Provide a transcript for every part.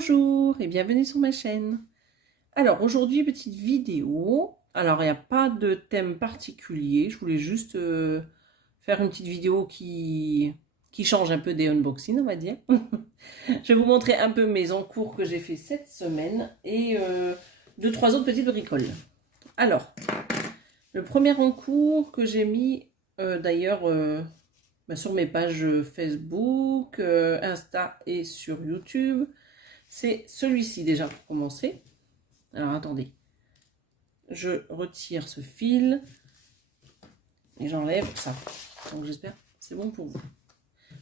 Bonjour et bienvenue sur ma chaîne. Alors aujourd'hui, petite vidéo. Alors il n'y a pas de thème particulier, je voulais juste faire une petite vidéo qui change un peu des unboxings, on va dire. Je vais vous montrer un peu mes encours que j'ai fait cette semaine et deux, trois autres petites bricoles. Alors, le premier encours que j'ai mis d'ailleurs sur mes pages Facebook, Insta et sur YouTube, c'est celui-ci déjà pour commencer. Alors attendez, je retire ce fil et j'enlève ça. Donc j'espère que c'est bon pour vous.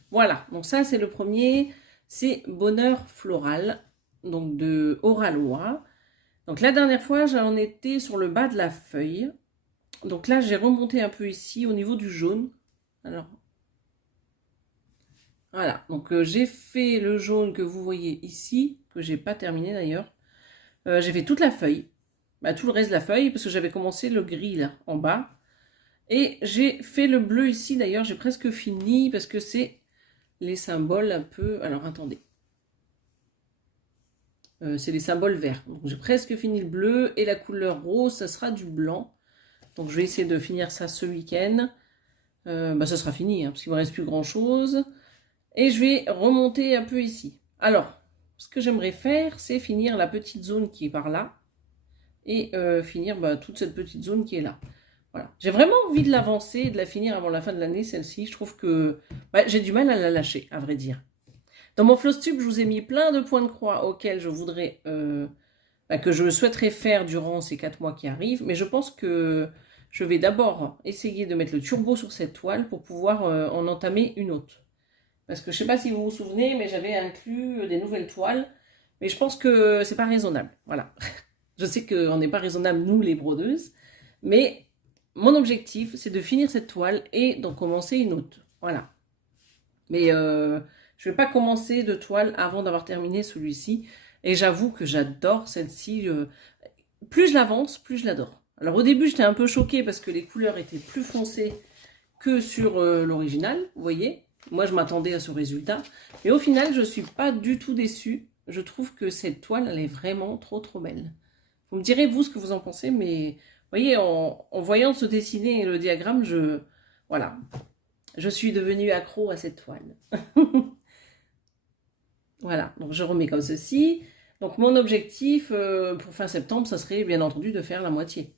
Voilà, donc ça c'est le premier, c'est Bonheur Floral, donc de Oralois. Donc la dernière fois j'en étais sur le bas de la feuille. Donc là j'ai remonté un peu ici au niveau du jaune. Alors voilà, donc j'ai fait le jaune que vous voyez ici, que j'ai pas terminé d'ailleurs. J'ai fait toute la feuille, tout le reste de la feuille, parce que j'avais commencé le gris là, en bas. Et j'ai fait le bleu ici, d'ailleurs, j'ai presque fini, parce que c'est les symboles un peu... Alors, attendez. C'est les symboles verts. Donc, j'ai presque fini le bleu, et la couleur rose, ça sera du blanc. Donc, je vais essayer de finir ça ce week-end. Ça sera fini, hein, parce qu'il ne me reste plus grand-chose. Et je vais remonter un peu ici. Alors, ce que j'aimerais faire, c'est finir la petite zone qui est par là. Et finir toute cette petite zone qui est là. Voilà. J'ai vraiment envie de l'avancer et de la finir avant la fin de l'année, celle-ci. Je trouve que j'ai du mal à la lâcher, à vrai dire. Dans mon Flosstube, je vous ai mis plein de points de croix auxquels je voudrais, que je souhaiterais faire durant ces 4 mois qui arrivent. Mais je pense que je vais d'abord essayer de mettre le turbo sur cette toile pour pouvoir en entamer une autre. Parce que je ne sais pas si vous vous souvenez, mais j'avais inclus des nouvelles toiles. Mais je pense que c'est pas raisonnable. Voilà. Je sais qu'on n'est pas raisonnable, nous, les brodeuses. Mais mon objectif, c'est de finir cette toile et d'en commencer une autre. Voilà. Mais je ne vais pas commencer de toile avant d'avoir terminé celui-ci. Et j'avoue que j'adore celle-ci. Plus je l'avance, plus je l'adore. Alors au début, j'étais un peu choquée parce que les couleurs étaient plus foncées que sur l'original, vous voyez. Moi, je m'attendais à ce résultat. Mais au final, je ne suis pas du tout déçue. Je trouve que cette toile, elle est vraiment trop, trop belle. Vous me direz, vous, ce que vous en pensez, mais vous voyez, en voyant se dessiner le diagramme, voilà, je suis devenue accro à cette toile. Voilà, donc je remets comme ceci. Donc mon objectif pour fin septembre, ça serait bien entendu de faire la moitié.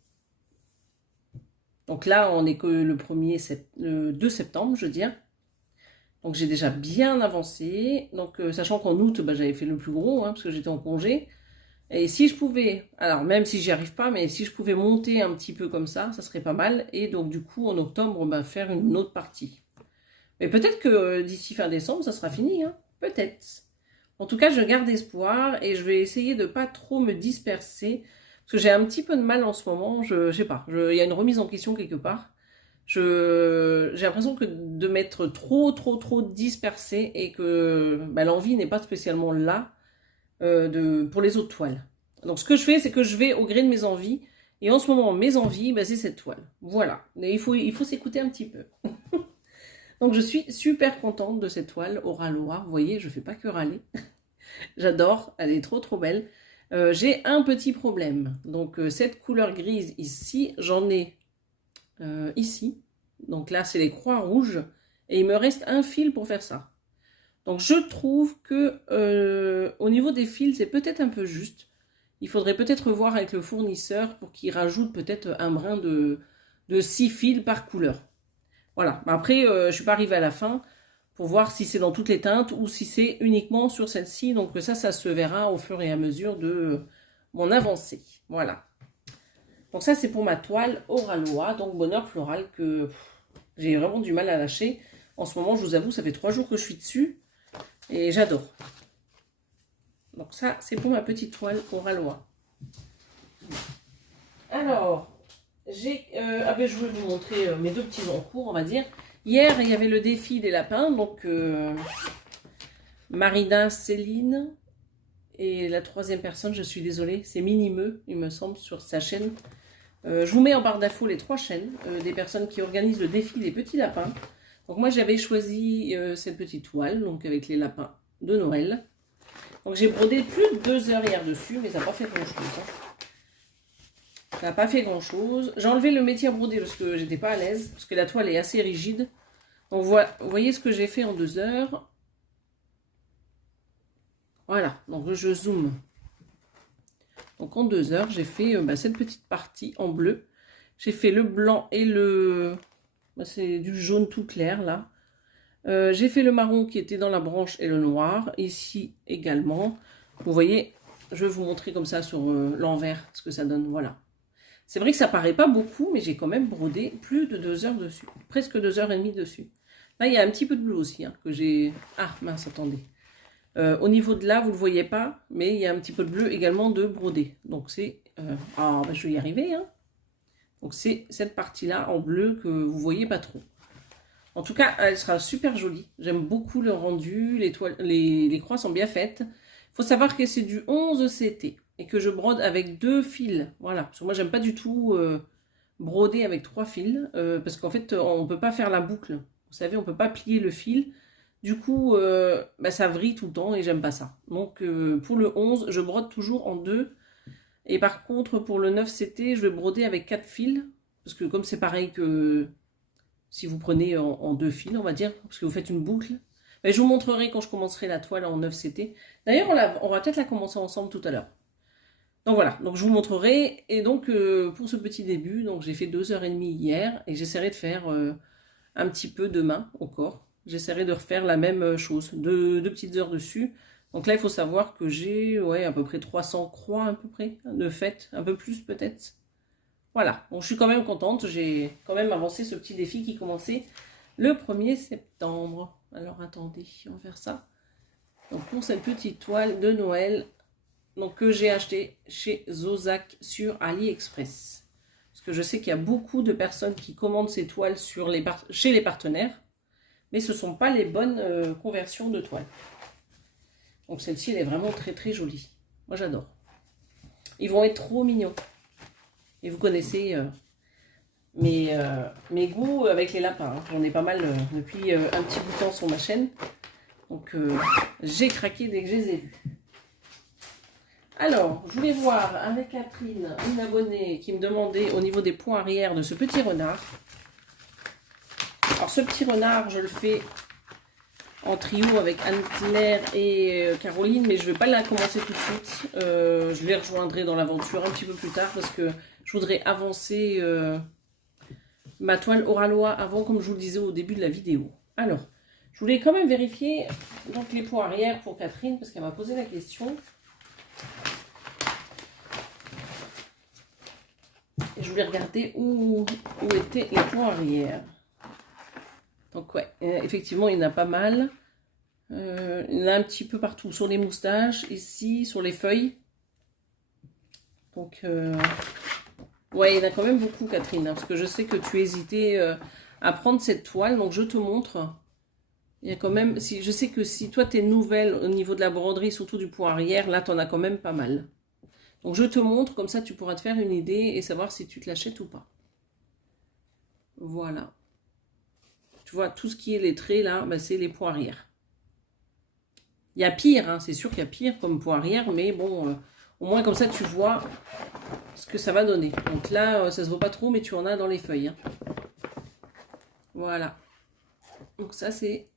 Donc là, on n'est que le 2 septembre, je veux dire. Donc j'ai déjà bien avancé. Donc sachant qu'en août, j'avais fait le plus gros, parce que j'étais en congé. Et si je pouvais, alors même si j'y arrive pas, mais si je pouvais monter un petit peu comme ça serait pas mal. Et donc du coup, en octobre, faire une autre partie. Mais peut-être que d'ici fin décembre, ça sera fini, peut-être. En tout cas, je garde espoir et je vais essayer de pas trop me disperser. Parce que j'ai un petit peu de mal en ce moment, je sais pas, il y a une remise en question quelque part. J'ai l'impression que de m'être trop dispersée et que l'envie n'est pas spécialement là pour les autres toiles. Donc ce que je fais, c'est que je vais au gré de mes envies. Et en ce moment, mes envies, c'est cette toile. Voilà. Mais il faut s'écouter un petit peu. Donc je suis super contente de cette toile Oralois. Vous voyez, je ne fais pas que râler. J'adore, elle est trop belle. J'ai un petit problème. Donc cette couleur grise ici, j'en ai ici. Donc là, c'est les croix rouges. Et il me reste un fil pour faire ça. Donc je trouve que au niveau des fils, c'est peut-être un peu juste. Il faudrait peut-être voir avec le fournisseur pour qu'il rajoute peut-être un brin de 6 fils par couleur. Voilà. Après, je ne suis pas arrivée à la fin pour voir si c'est dans toutes les teintes ou si c'est uniquement sur celle-ci. Donc ça se verra au fur et à mesure de mon avancée. Voilà. Donc ça, c'est pour ma toile Oralois, donc Bonheur Floral, que j'ai vraiment du mal à lâcher. En ce moment, je vous avoue, ça fait 3 jours que je suis dessus. Et j'adore. Donc ça, c'est pour ma petite toile Oralois. Alors, je vais vous montrer mes deux petits encours, on va dire. Hier, il y avait le défi des lapins. Donc, Marina, Céline. Et la troisième personne, je suis désolée, c'est Minimeux, il me semble, sur sa chaîne. Je vous mets en barre d'infos les 3 chaînes des personnes qui organisent le défi des petits lapins. Donc moi j'avais choisi cette petite toile, donc avec les lapins de Noël. Donc j'ai brodé plus de 2 heures hier dessus, mais ça n'a pas fait grand chose. Ça n'a pas fait grand chose. J'ai enlevé le métier à broder parce que j'étais pas à l'aise, parce que la toile est assez rigide. Donc vous voyez ce que j'ai fait en 2 heures. Voilà, donc je zoome. Donc en 2 heures, j'ai fait cette petite partie en bleu. J'ai fait le blanc et le... c'est du jaune tout clair là. J'ai fait le marron qui était dans la branche et le noir. Ici également. Vous voyez, je vais vous montrer comme ça sur l'envers ce que ça donne. Voilà. C'est vrai que ça paraît pas beaucoup, mais j'ai quand même brodé plus de 2 heures dessus. Presque 2 heures et demie dessus. Là, il y a un petit peu de bleu aussi hein, que j'ai... Ah mince, attendez. Au niveau de là, vous ne le voyez pas, mais il y a un petit peu de bleu également de brodé. Donc c'est... Ah, je vais y arriver. Hein. Donc c'est cette partie-là en bleu que vous ne voyez pas trop. En tout cas, elle sera super jolie. J'aime beaucoup le rendu. Les croix sont bien faites. Il faut savoir que c'est du 11 CT et que je brode avec 2 fils. Voilà. Parce que moi, j'aime pas du tout broder avec 3 fils. Parce qu'en fait, on ne peut pas faire la boucle. Vous savez, on ne peut pas plier le fil. Du coup, ça vrille tout le temps et j'aime pas ça. Donc, pour le 11, je brode toujours en 2. Et par contre, pour le 9 CT, je vais broder avec 4 fils. Parce que comme c'est pareil que si vous prenez en 2 fils, on va dire, parce que vous faites une boucle. Mais je vous montrerai quand je commencerai la toile en 9 CT. D'ailleurs, on va peut-être la commencer ensemble tout à l'heure. Donc voilà, donc je vous montrerai. Et donc, pour ce petit début, donc j'ai fait 2 heures et demie hier. Et j'essaierai de faire un petit peu demain encore. J'essaierai de refaire la même chose, 2 petites heures dessus. Donc là, il faut savoir que j'ai à peu près 300 croix à peu près de faites, un peu plus peut-être. Voilà, donc je suis quand même contente, j'ai quand même avancé ce petit défi qui commençait le 1er septembre. Alors attendez, on va faire ça. Donc pour cette petite toile de Noël, donc, que j'ai acheté chez Zozak sur AliExpress. Parce que je sais qu'il y a beaucoup de personnes qui commandent ces toiles chez les partenaires. Mais ce ne sont pas les bonnes conversions de toile. Donc celle-ci, elle est vraiment très très jolie. Moi, j'adore. Ils vont être trop mignons. Et vous connaissez mes goûts avec les lapins. Hein. J'en ai pas mal depuis un petit bout de temps sur ma chaîne. Donc j'ai craqué dès que je les ai vus. Alors, je voulais voir avec Catherine, une abonnée qui me demandait au niveau des points arrière de ce petit renard. Alors ce petit renard, je le fais en trio avec Anne-Claire et Caroline, mais je ne vais pas la commencer tout de suite. Je les rejoindrai dans l'aventure un petit peu plus tard parce que je voudrais avancer ma toile Oralois avant, comme je vous le disais au début de la vidéo. Alors, je voulais quand même vérifier donc, les points arrière pour Catherine parce qu'elle m'a posé la question. Et je voulais regarder où étaient les points arrière. Donc ouais, effectivement, il y en a pas mal. Il y en a un petit peu partout. Sur les moustaches, ici, sur les feuilles. Donc, ouais, il y en a quand même beaucoup, Catherine. Hein, parce que je sais que tu hésitais à prendre cette toile. Donc, je te montre. Il y a quand même... je sais que si toi, tu es nouvelle au niveau de la broderie, surtout du point arrière, là, tu en as quand même pas mal. Donc, je te montre. Comme ça, tu pourras te faire une idée et savoir si tu te l'achètes ou pas. Voilà. Tu vois, tout ce qui est les traits, là, c'est les points arrière. Il y a pire, hein, c'est sûr qu'il y a pire comme point arrière, mais bon, au moins comme ça, tu vois ce que ça va donner. Donc là, ça se voit pas trop, mais tu en as dans les feuilles. Hein. Voilà. Donc ça, c'est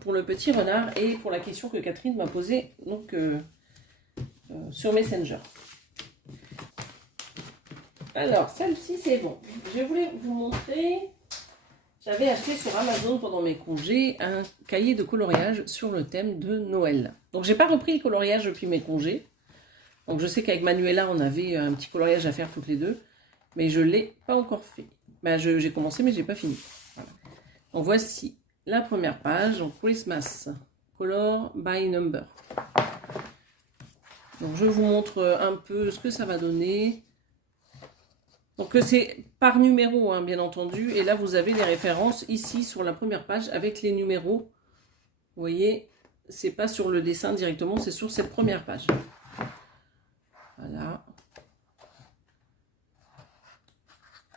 pour le petit renard et pour la question que Catherine m'a posée donc, sur Messenger. Alors, celle-ci, c'est bon. Je voulais vous montrer... J'avais acheté sur Amazon pendant mes congés un cahier de coloriage sur le thème de Noël. Donc, j'ai pas repris le coloriage depuis mes congés. Donc, je sais qu'avec Manuela, on avait un petit coloriage à faire toutes les deux. Mais je ne l'ai pas encore fait. Ben, j'ai commencé, mais je n'ai pas fini. Voilà. Donc, voici la première page. Donc, Christmas Color by Number. Donc, je vous montre un peu ce que ça va donner. Donc c'est par numéro, hein, bien entendu. Et là, vous avez les références ici sur la première page avec les numéros. Vous voyez, c'est pas sur le dessin directement, c'est sur cette première page. Voilà.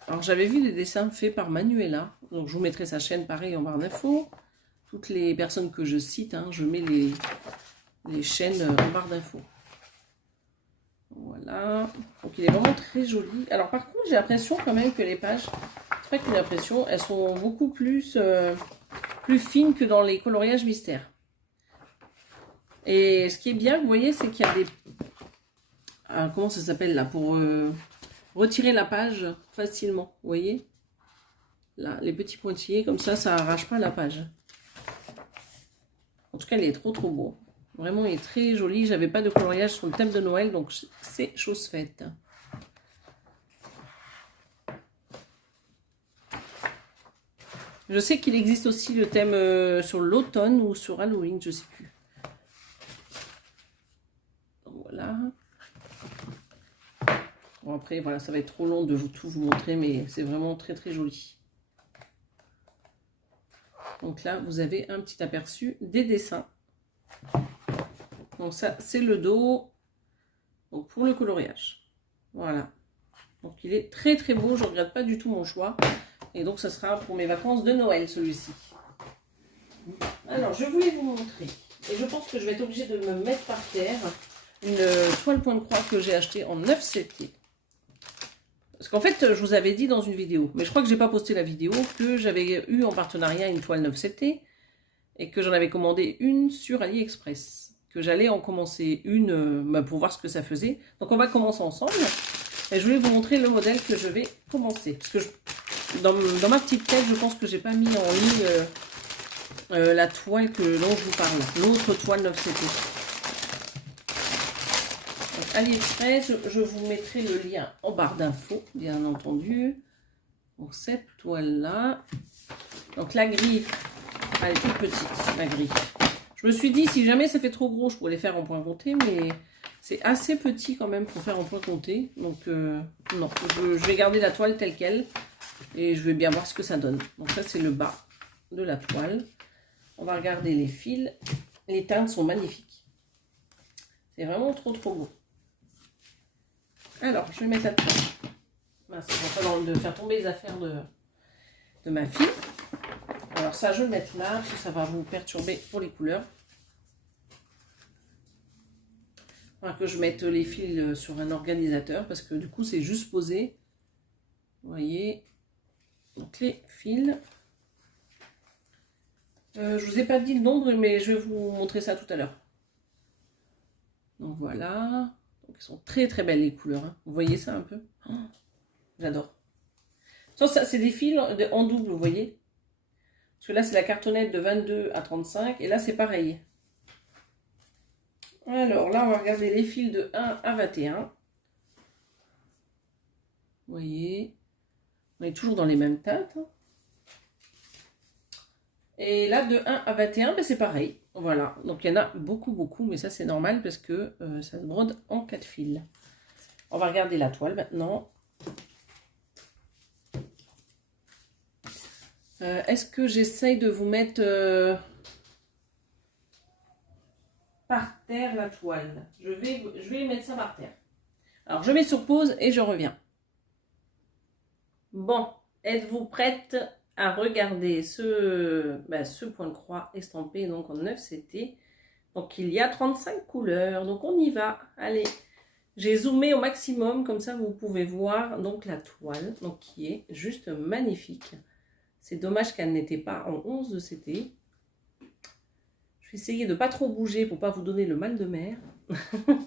Alors j'avais vu des dessins faits par Manuela. Donc je vous mettrai sa chaîne pareil en barre d'infos. Toutes les personnes que je cite, hein, je mets les chaînes en barre d'infos. Voilà. Donc il est vraiment très joli. Alors par contre, j'ai l'impression quand même que les pages, c'est pas qu'une impression, elles sont beaucoup plus, plus fines que dans les coloriages mystères. Et ce qui est bien, vous voyez, c'est qu'il y a des... comment ça s'appelle là? Pour retirer la page facilement, vous voyez? Là, les petits pointillés, comme ça arrache pas la page. En tout cas, il est trop beau. Vraiment, il est très joli. J'avais pas de coloriage sur le thème de Noël, donc c'est chose faite. Je sais qu'il existe aussi le thème sur l'automne ou sur Halloween, je sais plus. Voilà. Bon, après, voilà, ça va être trop long de tout vous montrer, mais c'est vraiment très joli. Donc là, vous avez un petit aperçu des dessins. Donc ça, c'est le dos. Donc pour le coloriage. Voilà. Donc il est très beau. Je ne regrette pas du tout mon choix. Et donc ça sera pour mes vacances de Noël, celui-ci. Alors, je voulais vous montrer. Et je pense que je vais être obligée de me mettre par terre une toile point de croix que j'ai achetée en 9CT. Parce qu'en fait, je vous avais dit dans une vidéo, mais je crois que j'ai pas posté la vidéo, que j'avais eu en partenariat une toile 9CT et que j'en avais commandé une sur AliExpress. Que j'allais en commencer une pour voir ce que ça faisait. Donc on va commencer ensemble. Et je voulais vous montrer le modèle que je vais commencer. Parce que dans ma petite tête, je pense que j'ai pas mis en ligne la toile dont je vous parle. L'autre toile 9CT. AliExpress, je vous mettrai le lien en barre d'infos, bien entendu. Donc cette toile-là. Donc la grille, elle est toute petite, la grille. Je me suis dit, si jamais ça fait trop gros, je pourrais les faire en point compté, mais c'est assez petit quand même pour faire en point compté. Donc non, je vais garder la toile telle qu'elle et je vais bien voir ce que ça donne. Donc ça, c'est le bas de la toile. On va regarder les fils. Les teintes sont magnifiques. C'est vraiment trop beau. Alors, je vais mettre la toile. Mince, on va pas de faire tomber les affaires de ma fille. Alors ça, je vais le mettre là, parce que ça va vous perturber pour les couleurs. Il faudra que je mette les fils sur un organisateur, parce que du coup, c'est juste posé. Vous voyez. Donc les fils. Je vous ai pas dit le nombre, mais je vais vous montrer ça tout à l'heure. Donc voilà. Donc ils sont très belles les couleurs. Hein. Vous voyez ça un peu? Oh, j'adore. Ça, c'est des fils en double, vous voyez? Parce que là, c'est la cartonnette de 22 à 35. Et là, c'est pareil. Alors, là, on va regarder les fils de 1 à 21. Vous voyez? On est toujours dans les mêmes teintes. Et là, de 1 à 21, ben, c'est pareil. Voilà. Donc, il y en a beaucoup. Mais ça, c'est normal parce que ça se brode en 4 fils. On va regarder la toile maintenant. Est-ce que j'essaye de vous mettre par terre la toile? Je vais mettre ça par terre. Alors, je mets sur pause et je reviens. Bon, êtes-vous prête à regarder ce point de croix estampé donc en 9CT? Donc, il y a 35 couleurs. Donc, on y va. Allez, j'ai zoomé au maximum. Comme ça, vous pouvez voir donc la toile donc, qui est juste magnifique. C'est dommage qu'elle n'était pas en 11 de CT. Je vais essayer de ne pas trop bouger pour ne pas vous donner le mal de mer. Hop.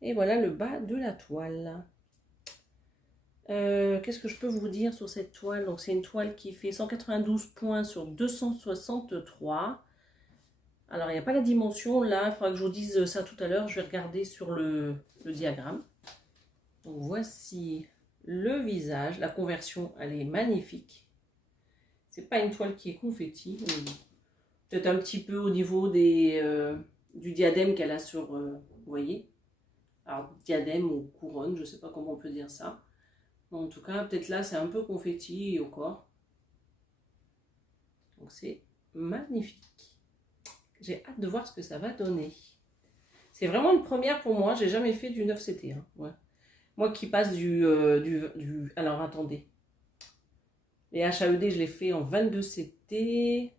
Et voilà le bas de la toile. Qu'est-ce que je peux vous dire sur cette toile? Donc c'est une toile qui fait 192 points sur 263. Alors il n'y a pas la dimension là. Il faudra que je vous dise ça tout à l'heure. Je vais regarder sur le diagramme. Donc voici le visage, la conversion, elle est magnifique. C'est pas une toile qui est confetti, peut-être un petit peu au niveau du diadème qu'elle a sur, vous voyez. Alors diadème ou couronne, je sais pas comment on peut dire ça. En tout cas, peut-être là c'est un peu confetti encore. Donc c'est magnifique. J'ai hâte de voir ce que ça va donner. C'est vraiment une première pour moi, j'ai jamais fait du 9CT. Hein. Ouais. Moi qui passe alors attendez. Les HAED, je l'ai fait en 22CT. pailleté.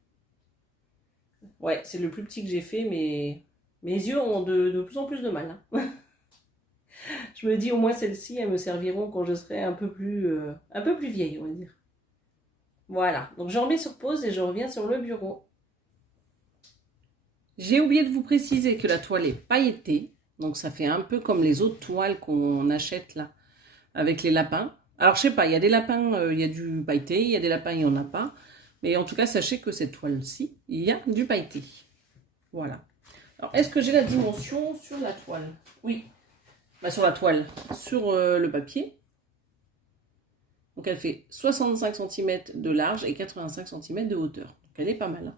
Ouais, c'est le plus petit que j'ai fait, mais mes yeux ont de plus en plus de mal, hein. Je me dis au moins celles-ci, elles me serviront quand je serai un peu plus vieille, on va dire. Voilà, donc je remets sur pause et je reviens sur le bureau. J'ai oublié de vous préciser que la toile est pailletée. Donc ça fait un peu comme les autres toiles qu'on achète là, avec les lapins. Alors je sais pas, il y a des lapins, il y a du pailleté, il y a des lapins, il n'y en a pas. Mais en tout cas, sachez que cette toile-ci, il y a du pailleté. Voilà. Alors, est-ce que j'ai la dimension sur la toile? Oui. Bah, sur la toile, sur le papier. Donc elle fait 65 cm de large et 85 cm de hauteur. Donc elle est pas mal, hein.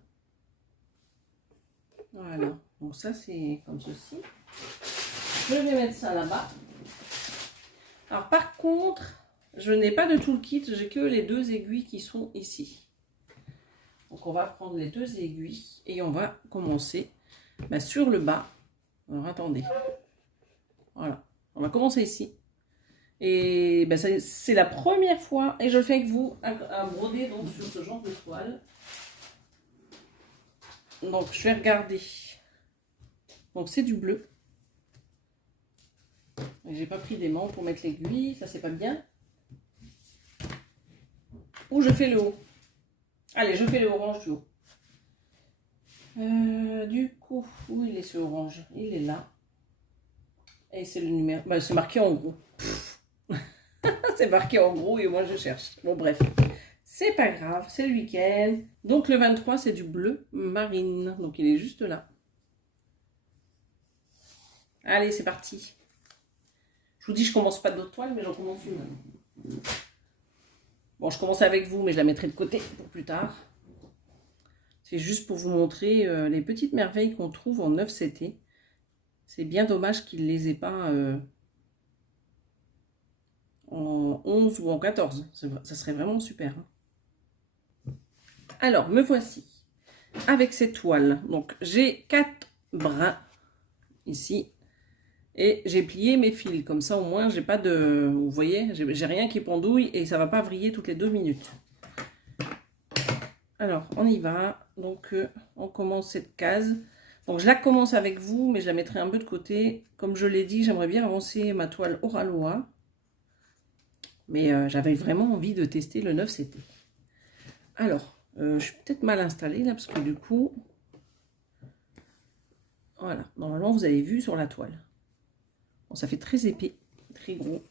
Voilà. Donc ça, c'est comme ceci. Je vais mettre ça là-bas. Alors par contre, je n'ai pas de tout le kit, j'ai que les 2 aiguilles qui sont ici. Donc on va prendre les 2 aiguilles et on va commencer sur le bas. Alors attendez. Voilà. On va commencer ici. Et c'est la première fois, et je le fais avec vous, à broder donc, sur ce genre de toile. Donc je vais regarder. Donc c'est du bleu. J'ai pas pris d'aimant pour mettre l'aiguille, ça c'est pas bien. Ou je fais le haut. Allez, je fais le orange du haut. Du coup, où il est ce orange? Il est là. Et c'est le numéro. Bah, c'est marqué en gros. C'est marqué en gros et moi je cherche. Bon, bref. C'est pas grave, c'est le week-end. Donc le 23, c'est du bleu marine. Donc il est juste là. Allez, c'est parti. Je vous dis, je commence pas d'autres toiles, mais j'en commence une. Bon, je commence avec vous, mais je la mettrai de côté pour plus tard. C'est juste pour vous montrer les petites merveilles qu'on trouve en 9CT. C'est bien dommage qu'ils ne les aient pas en 11 ou en 14. Ça serait vraiment super, hein. Alors, me voici avec cette toile. Donc, j'ai 4 brins ici. Et j'ai plié mes fils. Comme ça, au moins, j'ai pas de... Vous voyez, j'ai rien qui pendouille et ça va pas vriller toutes les 2 minutes. Alors, on y va. Donc, on commence cette case. Donc, je la commence avec vous, mais je la mettrai un peu de côté. Comme je l'ai dit, j'aimerais bien avancer ma toile Oralois. Mais j'avais vraiment envie de tester le 9CT. Alors, je suis peut-être mal installée là, parce que du coup... Voilà, normalement, vous avez vu sur la toile. Bon, ça fait très épais, très gros.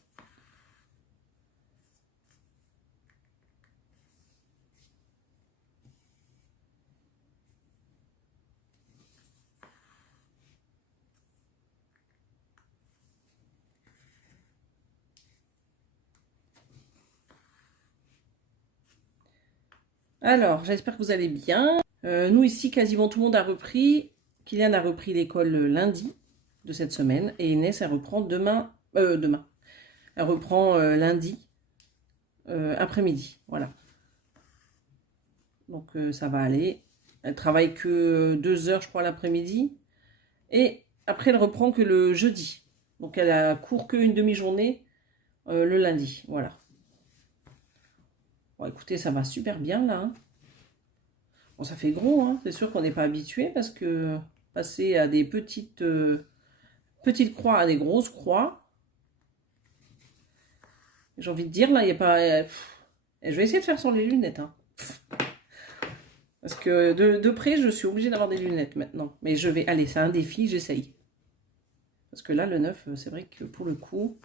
Alors, j'espère que vous allez bien. Nous, ici, quasiment tout le monde a repris. Kylian a repris l'école lundi de cette semaine. Et Inès, elle reprend demain. Elle reprend lundi après-midi. Voilà. Donc, ça va aller. Elle travaille que 2 heures, je crois, l'après-midi. Et après, elle reprend que le jeudi. Donc, elle a cours qu'une demi-journée le lundi. Voilà. Bon, écoutez, ça va super bien là, hein. Bon, ça fait gros, hein. C'est sûr qu'on n'est pas habitué parce que passer à des petites croix à des grosses croix, j'ai envie de dire, là, il n'y a pas... Je vais essayer de faire sans les lunettes, hein. Parce que de près, je suis obligée d'avoir des lunettes maintenant. Mais je vais... Allez, c'est un défi, j'essaye. Parce que là, le 9, c'est vrai que pour le coup...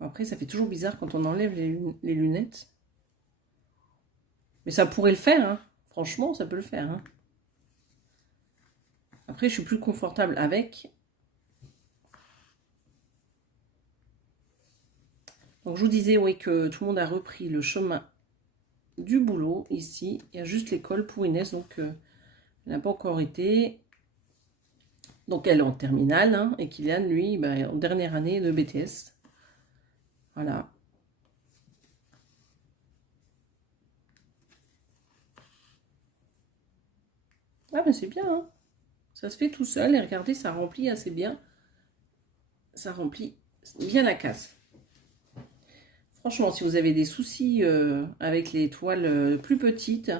Après, ça fait toujours bizarre quand on enlève les lunettes. Mais ça pourrait le faire, hein. Franchement, ça peut le faire, hein. Après, je suis plus confortable avec. Donc, je vous disais, oui, que tout le monde a repris le chemin du boulot ici. Il y a juste l'école pour Inès, donc elle n'a pas encore été. Donc, elle est en terminale, hein, et Kylian, lui, en dernière année de BTS. Voilà. Ah, ben c'est bien, hein. Ça se fait tout seul, et regardez, ça remplit assez bien. Ça remplit bien la case. Franchement, si vous avez des soucis avec les toiles plus petites,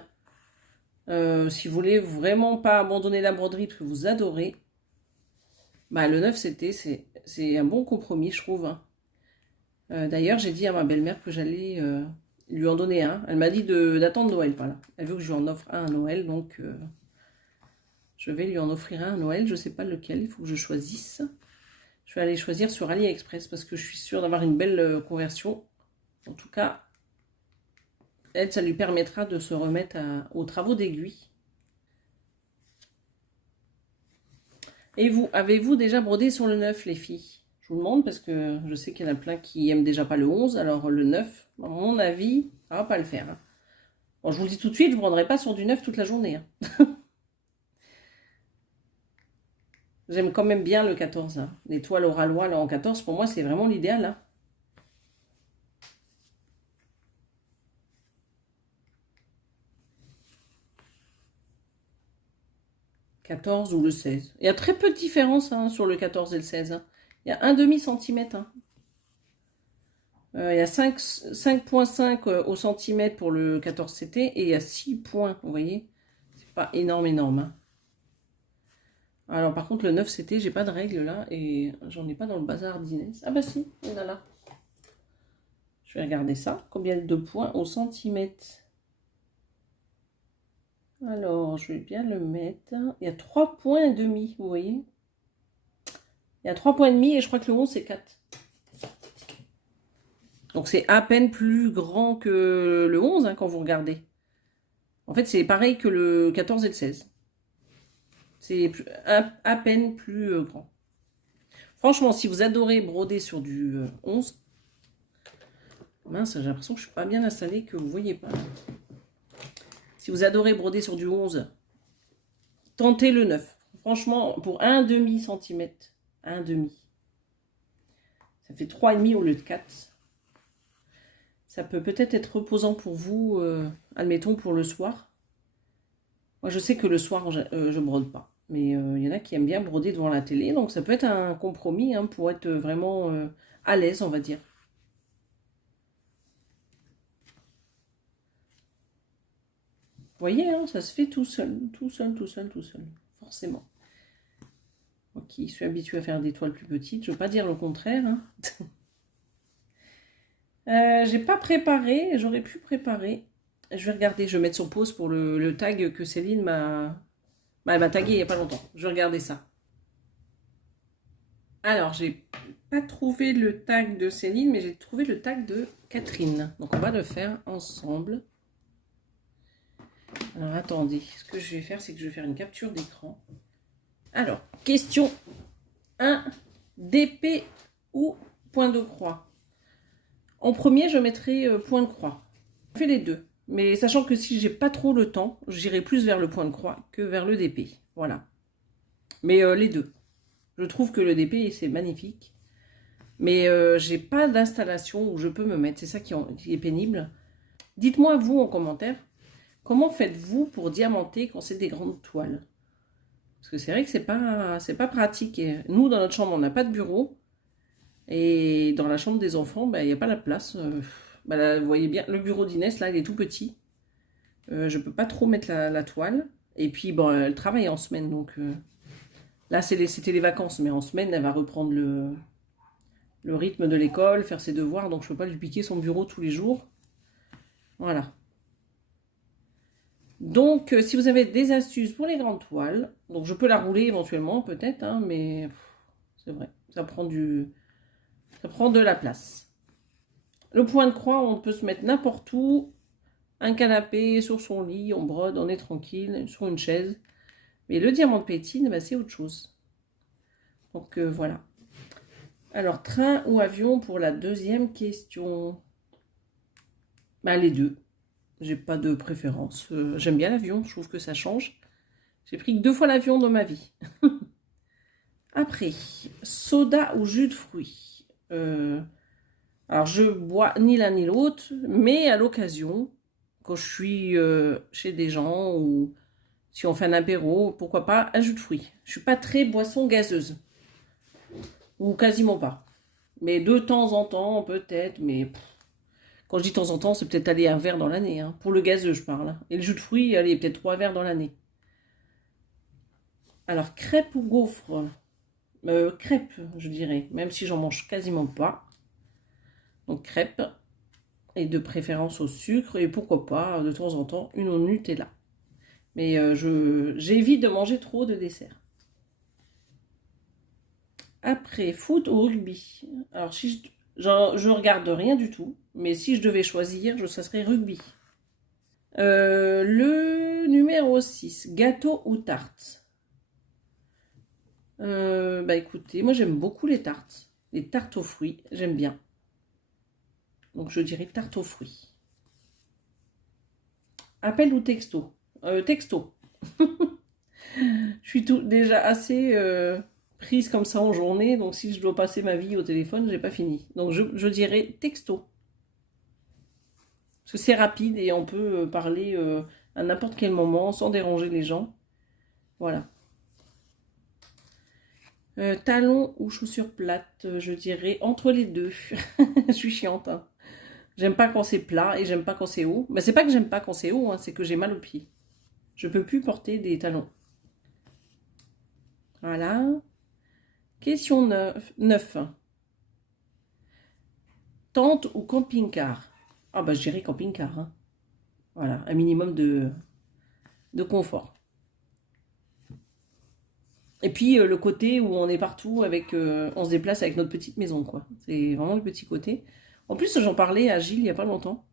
si vous voulez vraiment pas abandonner la broderie parce que vous adorez, bah, le 9 CT, c'est un bon compromis, je trouve. Hein. D'ailleurs, j'ai dit à ma belle-mère que j'allais lui en donner un. Elle m'a dit d'attendre Noël, voilà. Elle veut que je lui en offre un à Noël, donc je vais lui en offrir un à Noël. Je ne sais pas lequel, il faut que je choisisse. Je vais aller choisir sur AliExpress parce que je suis sûre d'avoir une belle conversion. En tout cas, elle, ça lui permettra de se remettre aux travaux d'aiguille. Et vous, avez-vous déjà brodé sur le 9, les filles? Je vous demande parce que je sais qu'il y en a plein qui aiment déjà pas le 11. Alors le 9, à mon avis, ça va pas le faire. Hein. Bon, je vous le dis tout de suite, je ne broderirai pas sur du 9 toute la journée. Hein. J'aime quand même bien le 14. Hein. Les toiles au ralois là, en 14, pour moi, c'est vraiment l'idéal. Hein. « 14 ou le 16. Il y a très peu de différence hein, sur le 14 et le 16. Hein. Il y a 1,5 centimètre. Hein. Il y a 5,5 au centimètre pour le 14 CT et il y a 6 points, vous voyez. C'est pas énorme, énorme. Hein. Alors par contre le 9 CT, j'ai pas de règle là et j'en ai pas dans le bazar d'Inès. Ah bah si, il y en a là. Je vais regarder ça. Combien de points au centimètre? Alors je vais bien le mettre. Il y a 3,5 points, vous voyez. Il y a 3,5 points et je crois que le 11 c'est 4. Donc c'est à peine plus grand que le 11 hein, quand vous regardez. En fait, c'est pareil que le 14 et le 16. C'est à peine plus grand. Franchement, si vous adorez broder sur du 11, mince, j'ai l'impression que je ne suis pas bien installée, que vous ne voyez pas. Si vous adorez broder sur du 11, tentez le 9. Franchement, pour 1,5 cm, 1,5. Ça fait 3,5 au lieu de 4. Ça peut peut-être être reposant pour vous, admettons pour le soir. Moi, je sais que le soir, je brode pas. Mais il y en a qui aiment bien broder devant la télé. Donc, ça peut être un compromis hein, pour être vraiment à l'aise, on va dire. Vous voyez, hein, ça se fait tout seul. Tout seul, tout seul, tout seul. Forcément. Moi qui suis habituée à faire des toiles plus petites, je ne veux pas dire le contraire. Hein. J'ai pas préparé, j'aurais pu préparer. Je vais regarder, je vais mettre sur pause pour le tag que Céline m'a tagué il n'y a pas longtemps. Je vais regarder ça. Alors, j'ai pas trouvé le tag de Céline, mais j'ai trouvé le tag de Catherine. Donc, on va le faire ensemble. Alors, attendez. Ce que je vais faire, c'est que je vais faire une capture d'écran. Alors, question 1. DP ou point de croix? En premier, je mettrai point de croix. Je fais les deux. Mais sachant que si j'ai pas trop le temps, j'irai plus vers le point de croix que vers le DP. Voilà. Mais les deux. Je trouve que le DP, c'est magnifique. Mais j'ai pas d'installation où je peux me mettre. C'est ça qui est pénible. Dites-moi, vous, en commentaire, comment faites-vous pour diamanter quand c'est des grandes toiles? Parce que c'est vrai que c'est pas pratique. Et nous, dans notre chambre, on n'a pas de bureau. Et dans la chambre des enfants, il n'y a pas la place. Là, vous voyez bien, le bureau d'Inès, là, il est tout petit. Je ne peux pas trop mettre la toile. Et puis, bon, elle travaille en semaine, donc... Là, c'était les vacances, mais en semaine, elle va reprendre le rythme de l'école, faire ses devoirs, donc je ne peux pas lui piquer son bureau tous les jours. Voilà. Donc, si vous avez des astuces pour les grandes toiles, donc je peux la rouler éventuellement, peut-être, hein, mais c'est vrai, ça prend de la place. Le point de croix, on peut se mettre n'importe où, un canapé, sur son lit, on brode, on est tranquille, sur une chaise. Mais le diamant de pétine, c'est autre chose. Donc voilà. Alors, train ou avion pour la deuxième question? Les deux. J'ai pas de préférence. J'aime bien l'avion, je trouve que ça change. J'ai pris que 2 fois l'avion dans ma vie. Après, soda ou jus de fruits? Alors, je bois ni l'un ni l'autre, mais à l'occasion, quand je suis chez des gens ou si on fait un apéro, pourquoi pas un jus de fruits. Je suis pas très boisson gazeuse. Ou quasiment pas. Mais de temps en temps, peut-être, mais Quand je dis de temps en temps, c'est peut-être aller un verre dans l'année. Hein. Pour le gazeux, je parle. Hein. Et le jus de fruits, allez, peut-être 3 verres dans l'année. Alors, crêpes ou gaufres? Crêpes, je dirais, même si j'en mange quasiment pas. Donc, crêpes, et de préférence au sucre, et pourquoi pas, de temps en temps, une au Nutella. Mais j'évite de manger trop de dessert. Après, foot ou rugby? Alors, si je regarde rien du tout, mais si je devais choisir, ça serait rugby. Le numéro 6, gâteau ou tarte? Bah écoutez, moi j'aime beaucoup les tartes. Les tartes aux fruits, j'aime bien. Donc je dirais tarte aux fruits. Appel ou texto? Texto. Je suis déjà assez prise comme ça en journée, donc si je dois passer ma vie au téléphone, j'ai pas fini. Donc je dirais texto. Parce que c'est rapide et on peut parler à n'importe quel moment sans déranger les gens. Voilà. Talons ou chaussures plates, je dirais entre les deux. Je suis chiante. Hein. J'aime pas quand c'est plat et j'aime pas quand c'est haut. Mais c'est pas que j'aime pas quand c'est haut, hein, c'est que j'ai mal aux pieds. Je peux plus porter des talons. Voilà. Question 9. Tente ou camping-car? Ah bah je dirais camping-car. Hein. Voilà, un minimum de confort. Et puis le côté où on est partout avec, on se déplace avec notre petite maison, quoi. C'est vraiment le petit côté. En plus, j'en parlais à Gilles il n'y a pas longtemps,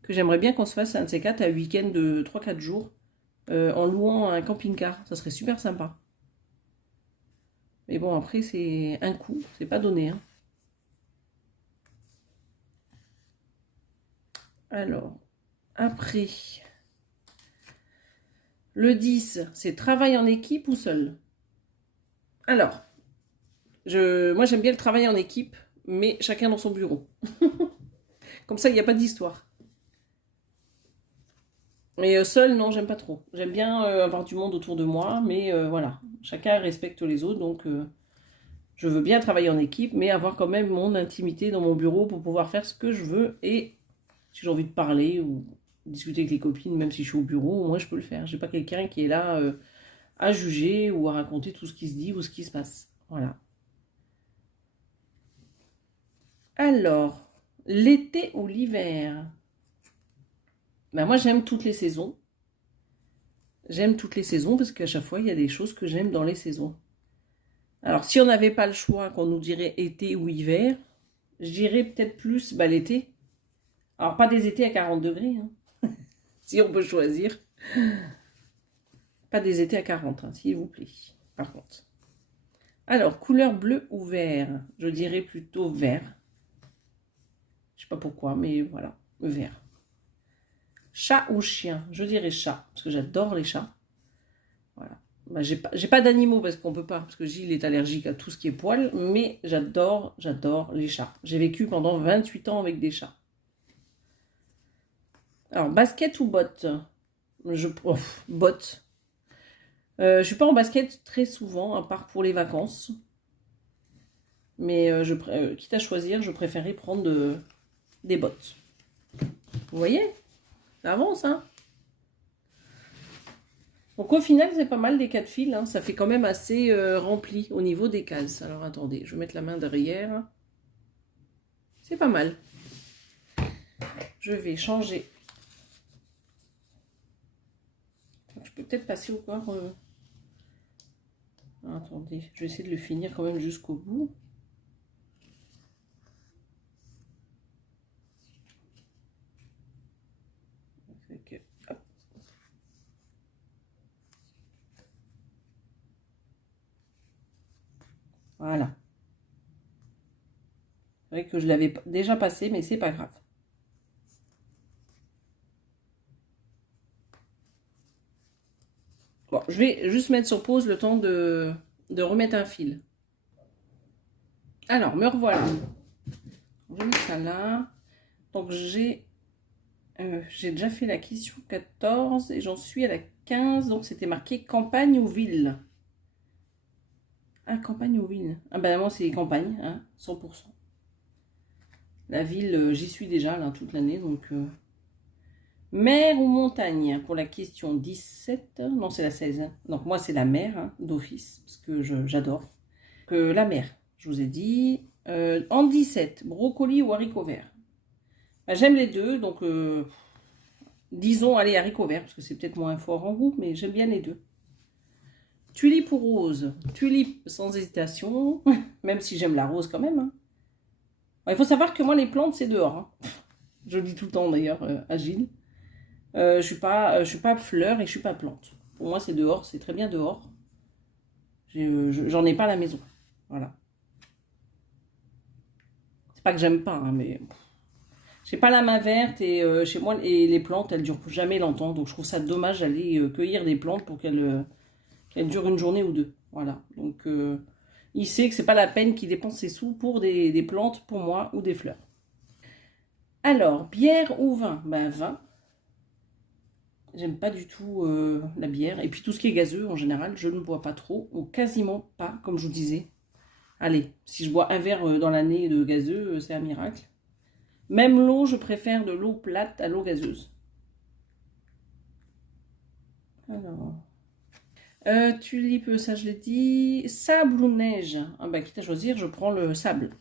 que j'aimerais bien qu'on se fasse un de ces quatre, un week-end de 3-4 jours, en louant un camping-car. Ça serait super sympa. Mais bon, après, c'est un coût, c'est pas donné. Hein. Alors, après, le 10, c'est travail en équipe ou seul? Alors, moi j'aime bien le travail en équipe, mais chacun dans son bureau. Comme ça, il n'y a pas d'histoire. Mais seul, non, j'aime pas trop. J'aime bien avoir du monde autour de moi, mais voilà, chacun respecte les autres, donc je veux bien travailler en équipe, mais avoir quand même mon intimité dans mon bureau pour pouvoir faire ce que je veux. Et si j'ai envie de parler ou discuter avec les copines, même si je suis au bureau, moi je peux le faire. J'ai pas quelqu'un qui est là à juger ou à raconter tout ce qui se dit ou ce qui se passe. Voilà. Alors, l'été ou l'hiver? Ben moi j'aime toutes les saisons. J'aime toutes les saisons parce qu'à chaque fois il y a des choses que j'aime dans les saisons. Alors si on n'avait pas le choix, qu'on nous dirait été ou hiver, je dirais peut-être plus l'été. Alors pas des étés à 40 degrés, hein, si on peut choisir. Pas des étés à 40, hein, s'il vous plaît, par contre. Alors, couleur bleu ou vert? Je dirais plutôt vert. Je sais pas pourquoi, mais voilà, vert. Chat ou chien? Je dirais chat, parce que j'adore les chats. Voilà. Bah, j'ai pas d'animaux parce qu'on peut pas, parce que Gilles est allergique à tout ce qui est poil, mais j'adore les chats. J'ai vécu pendant 28 ans avec des chats. Alors, basket ou bottes? Bottes. Je suis pas en basket très souvent, à part pour les vacances. Mais quitte à choisir, je préférais prendre des bottes. Vous voyez? Ça avance, hein? Donc au final, c'est pas mal des 4 fils. Hein. Ça fait quand même assez rempli au niveau des cases. Alors attendez, je vais mettre la main derrière. C'est pas mal. Je vais changer. Je peux peut-être passer encore... Attendez, je vais essayer de le finir quand même jusqu'au bout. Hop. Voilà. C'est vrai que je l'avais déjà passé, mais c'est pas grave. Bon, je vais juste mettre sur pause le temps de remettre un fil. Alors, me revoilà. Je vais mettre ça là. Donc, j'ai déjà fait la question 14 et j'en suis à la 15. Donc, c'était marqué campagne ou ville. Ah, campagne ou ville. Ah ben, moi, c'est campagne, hein, 100%. La ville, j'y suis déjà là toute l'année, donc... Mer ou montagne, pour la question 17, non c'est la 16, hein. Donc moi c'est la mer, hein, d'office, parce que j'adore. La mer, je vous ai dit. En 17, brocoli ou haricots verts. Ben, j'aime les deux, donc disons, allez, haricots verts, parce que c'est peut-être moins fort en goût, mais j'aime bien les deux. Tulipe ou rose? Tulipe sans hésitation, même si j'aime la rose quand même, hein. Bon, il faut savoir que moi les plantes c'est dehors, hein. Je le dis tout le temps d'ailleurs à Gilles. Je suis pas fleur et je suis pas plante. Pour moi, c'est dehors, c'est très bien dehors. J'en ai pas à la maison. Voilà. C'est pas que j'aime pas, hein, mais j'ai pas la main verte et chez moi, et les plantes, elles durent jamais longtemps. Donc, je trouve ça dommage d'aller cueillir des plantes pour qu'elles durent une journée ou deux. Voilà. Donc, il sait que c'est pas la peine qu'il dépense ses sous pour des plantes, pour moi, ou des fleurs. Alors, bière ou vin? Ben, vin. J'aime pas du tout la bière. Et puis tout ce qui est gazeux, en général, je ne bois pas trop. Ou quasiment pas, comme je vous disais. Allez, si je bois un verre dans l'année de gazeux, c'est un miracle. Même l'eau, je préfère de l'eau plate à l'eau gazeuse. Alors... tulipe, ça je l'ai dit. Sable ou neige? Ah bah, quitte à choisir, je prends le sable.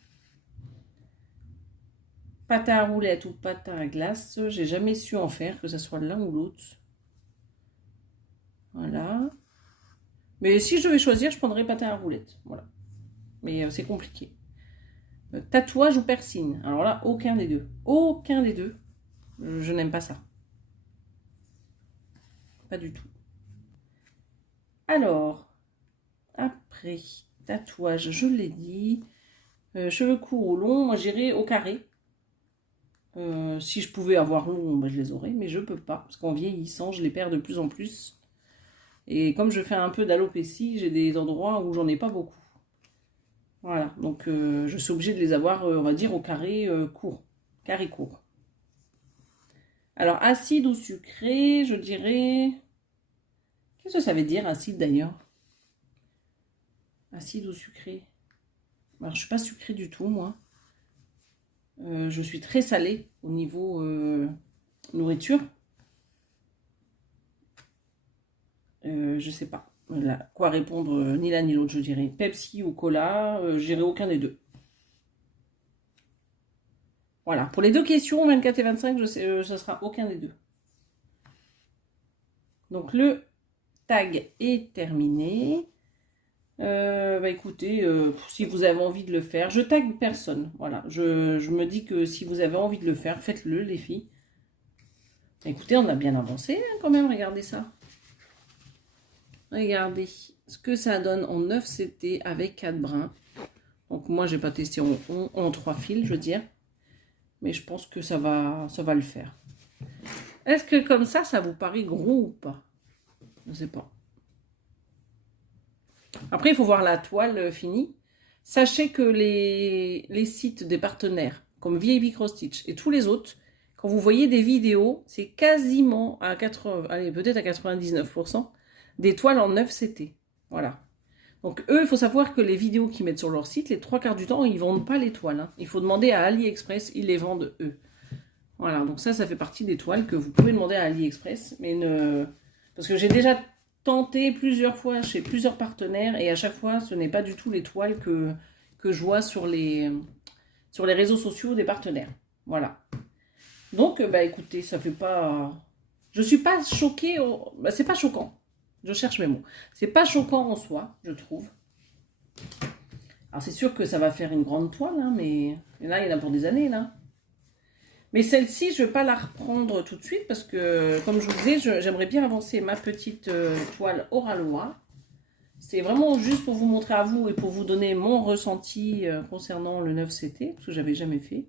Patin à roulette ou patin à glace, j'ai jamais su en faire, que ce soit l'un ou l'autre. Voilà. Mais si je devais choisir, je prendrais patin à roulette. Voilà. Mais c'est compliqué. Tatouage ou piercing? Alors là, aucun des deux. Aucun des deux. Je n'aime pas ça. Pas du tout. Alors, après, tatouage, je l'ai dit. Cheveux courts ou longs, moi j'irais au carré. Si je pouvais avoir long, ben, je les aurais, mais je peux pas. Parce qu'en vieillissant, je les perds de plus en plus. Et comme je fais un peu d'alopécie, j'ai des endroits où j'en ai pas beaucoup. Voilà, donc je suis obligée de les avoir, on va dire, au carré court. Carré court. Alors, acide ou sucré, je dirais... Qu'est-ce que ça veut dire, acide, d'ailleurs? Acide ou sucré? Alors, je suis pas sucrée du tout, moi. Je suis très salée au niveau nourriture. Je sais pas. Là, quoi répondre, ni l'un ni l'autre, je dirais. Pepsi ou cola, je dirais aucun des deux. Voilà, pour les deux questions, 24 et 25, ce sera aucun des deux. Donc le tag est terminé. Bah écoutez, si vous avez envie de le faire, je tag personne. Voilà, je me dis que si vous avez envie de le faire, faites-le les filles. Écoutez, on a bien avancé hein, quand même, regardez ça. Regardez ce que ça donne en 9 CT avec 4 brins. Donc moi, j'ai pas testé en 3 fils, je veux dire. Mais je pense que ça va le faire. Est-ce que comme ça vous paraît gros ou pas? Je ne sais pas. Après, il faut voir la toile finie. Sachez que les sites des partenaires, comme VIP Cross Stitch et tous les autres, quand vous voyez des vidéos, c'est quasiment à 80, allez, peut-être à 99% des toiles en 9 CT. Voilà. Donc eux, il faut savoir que les vidéos qu'ils mettent sur leur site, les 3/4 du temps, ils ne vendent pas les toiles. Hein. Il faut demander à AliExpress, ils les vendent eux. Voilà, donc ça fait partie des toiles que vous pouvez demander à AliExpress. Mais parce que j'ai déjà tenté plusieurs fois chez plusieurs partenaires et à chaque fois, ce n'est pas du tout les toiles que je vois sur les réseaux sociaux des partenaires. Voilà. Donc, bah écoutez, ça fait pas... Je suis pas choquée, bah, c'est pas choquant. Je cherche mes mots. C'est pas choquant en soi, je trouve. Alors c'est sûr que ça va faire une grande toile, hein, mais là, il y en a pour des années, là. Mais celle-ci, je ne vais pas la reprendre tout de suite parce que, comme je vous disais, j'aimerais bien avancer ma petite toile Oralois. C'est vraiment juste pour vous montrer à vous et pour vous donner mon ressenti concernant le 9CT, parce que je n'avais jamais fait.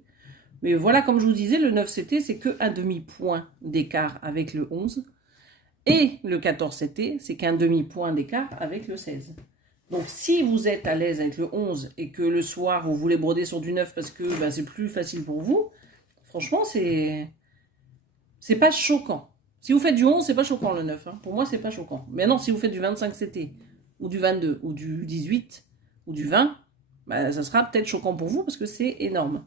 Mais voilà, comme je vous disais, le 9CT, c'est qu'un demi-point d'écart avec le 11. Et le 14CT, c'est qu'un demi-point d'écart avec le 16. Donc, si vous êtes à l'aise avec le 11 et que le soir, vous voulez broder sur du 9 parce que bah, c'est plus facile pour vous, franchement, c'est pas choquant. Si vous faites du 11, c'est pas choquant le 9. Hein. Pour moi, c'est pas choquant. Mais non, si vous faites du 25CT, ou du 22, ou du 18, ou du 20, bah, ça sera peut-être choquant pour vous parce que c'est énorme.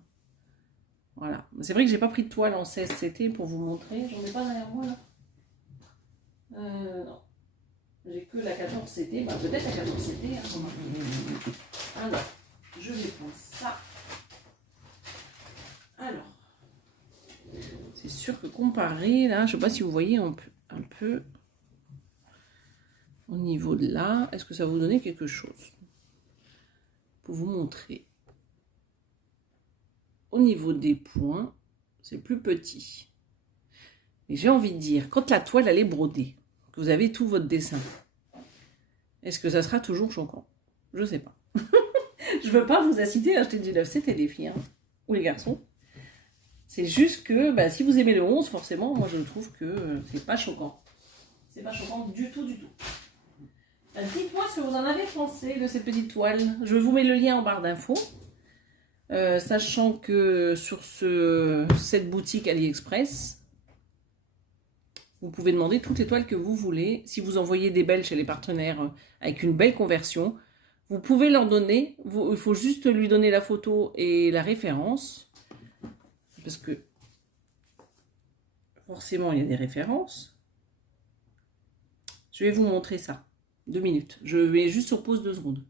Voilà. C'est vrai que j'ai pas pris de toile en 16 CT pour vous montrer. J'en ai pas derrière moi là. Non. J'ai que la 14 CT. Bah, peut-être la 14 CT. Hein. Alors, je vais prendre ça. Alors, c'est sûr que comparé là, je sais pas si vous voyez un peu au niveau de là, est-ce que ça va vous donner quelque chose? Pour vous montrer. Au niveau des points, c'est plus petit. Et j'ai envie de dire, quand la toile elle est brodée, que vous avez tout votre dessin, est-ce que ça sera toujours choquant? Je sais pas. Je veux pas vous inciter à acheter du 9-7 et des filles, hein, ou les garçons. C'est juste que bah, si vous aimez le 11, forcément, moi je trouve que c'est pas choquant. C'est pas choquant du tout, du tout. Dites-moi ce que vous en avez pensé de cette petite toile. Je vous mets le lien en barre d'infos. Sachant que sur cette boutique AliExpress, vous pouvez demander toutes les toiles que vous voulez. Si vous envoyez des belles chez les partenaires avec une belle conversion, vous pouvez leur donner. Il faut juste lui donner la photo et la référence. Parce que forcément, il y a des références. Je vais vous montrer ça. 2 minutes. Je vais juste sur pause 2 secondes.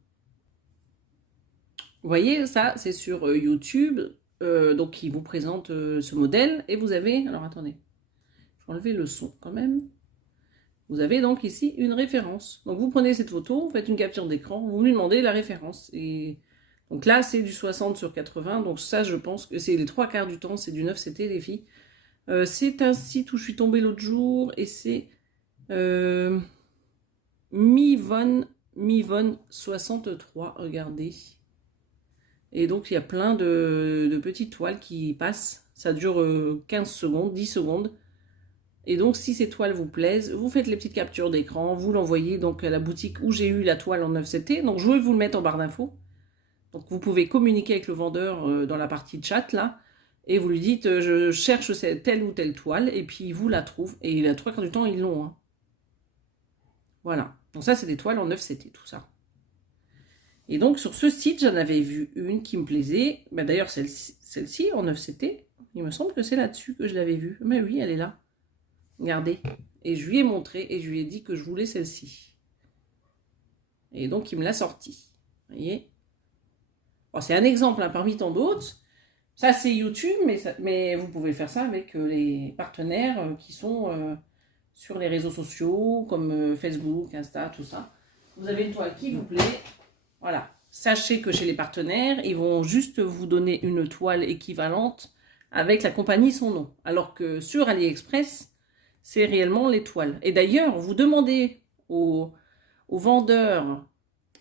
Vous voyez, ça, c'est sur YouTube. Donc, il vous présente ce modèle. Et vous avez... Alors, attendez. Je vais enlever le son quand même. Vous avez donc ici une référence. Donc, vous prenez cette photo, vous faites une capture d'écran, vous lui demandez la référence. Et donc là, c'est du 60/80. Donc, ça, je pense que c'est les 3/4 du temps. C'est du 9 CT, les filles. C'est un site où je suis tombée l'autre jour. Et c'est... Mivon 63, regardez. Et donc il y a plein de petites toiles qui passent. Ça dure 15 secondes, 10 secondes. Et donc si ces toiles vous plaisent, vous faites les petites captures d'écran, vous l'envoyez donc à la boutique où j'ai eu la toile en 9 CT. Donc je vais vous le mettre en barre d'infos. Donc vous pouvez communiquer avec le vendeur dans la partie chat là. Et vous lui dites je cherche telle ou telle toile. Et puis il vous la trouve. Et la 3/4 du temps ils l'ont. Hein. Voilà. Donc ça, c'est des toiles en 9 CT, tout ça. Et donc, sur ce site, j'en avais vu une qui me plaisait. Ben, d'ailleurs, celle-ci, en 9 CT, il me semble que c'est là-dessus que je l'avais vue. Mais oui, elle est là. Regardez. Et je lui ai montré et je lui ai dit que je voulais celle-ci. Et donc, il me l'a sortie. Vous voyez? Bon, c'est un exemple hein, parmi tant d'autres. Ça, c'est YouTube, mais vous pouvez faire ça avec les partenaires qui sont... sur les réseaux sociaux, comme Facebook, Insta, tout ça. Vous avez une toile qui vous plaît. Voilà. Sachez que chez les partenaires, ils vont juste vous donner une toile équivalente avec la compagnie son nom. Alors que sur AliExpress, c'est réellement les toiles. Et d'ailleurs, vous demandez au vendeur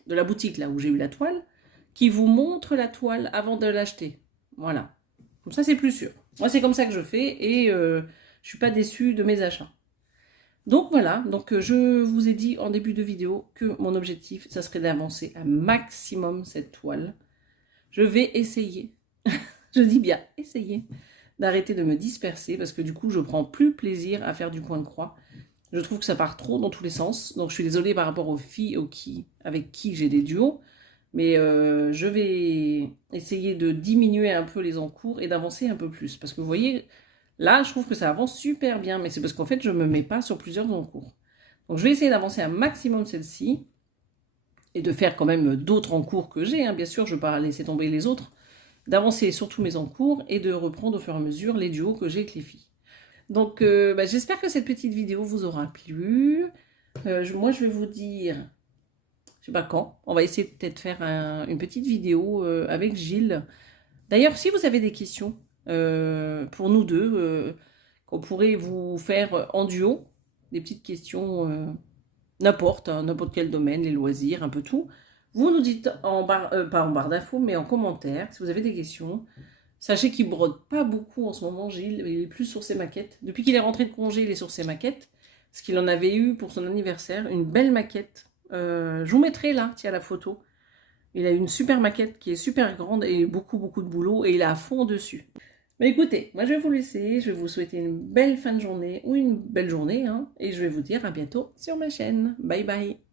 de la boutique, là où j'ai eu la toile, qui vous montre la toile avant de l'acheter. Voilà. Comme ça, c'est plus sûr. Moi, c'est comme ça que je fais et je ne suis pas déçue de mes achats. Donc voilà, donc je vous ai dit en début de vidéo que mon objectif, ça serait d'avancer un maximum cette toile. Je vais essayer, je dis bien essayer, d'arrêter de me disperser parce que du coup, je prends plus plaisir à faire du point de croix. Je trouve que ça part trop dans tous les sens. Donc je suis désolée par rapport aux filles avec qui j'ai des duos. Mais je vais essayer de diminuer un peu les encours et d'avancer un peu plus. Parce que vous voyez... Là, je trouve que ça avance super bien, mais c'est parce qu'en fait, je ne me mets pas sur plusieurs encours. Donc, je vais essayer d'avancer un maximum celle-ci et de faire quand même d'autres encours que j'ai. Hein. Bien sûr, je ne vais pas laisser tomber les autres. D'avancer sur tous mes encours et de reprendre au fur et à mesure les duos que j'ai avec les filles. Donc, j'espère que cette petite vidéo vous aura plu. Moi, je vais vous dire, je ne sais pas quand, on va essayer peut-être faire une petite vidéo avec Gilles. D'ailleurs, si vous avez des questions, pour nous deux, qu'on pourrait vous faire en duo, des petites questions, n'importe quel domaine, les loisirs, un peu tout. Vous nous dites pas en barre d'infos, mais en commentaire, si vous avez des questions. Sachez qu'il brode pas beaucoup en ce moment, Gilles, il est plus sur ses maquettes. Depuis qu'il est rentré de congé, il est sur ses maquettes, parce qu'il en avait eu pour son anniversaire, une belle maquette. Je vous mettrai là, tiens, la photo. Il a une super maquette qui est super grande et beaucoup de boulot, et il est à fond dessus. Mais écoutez, moi je vais vous laisser, je vais vous souhaiter une belle fin de journée ou une belle journée, hein, et je vais vous dire à bientôt sur ma chaîne. Bye bye!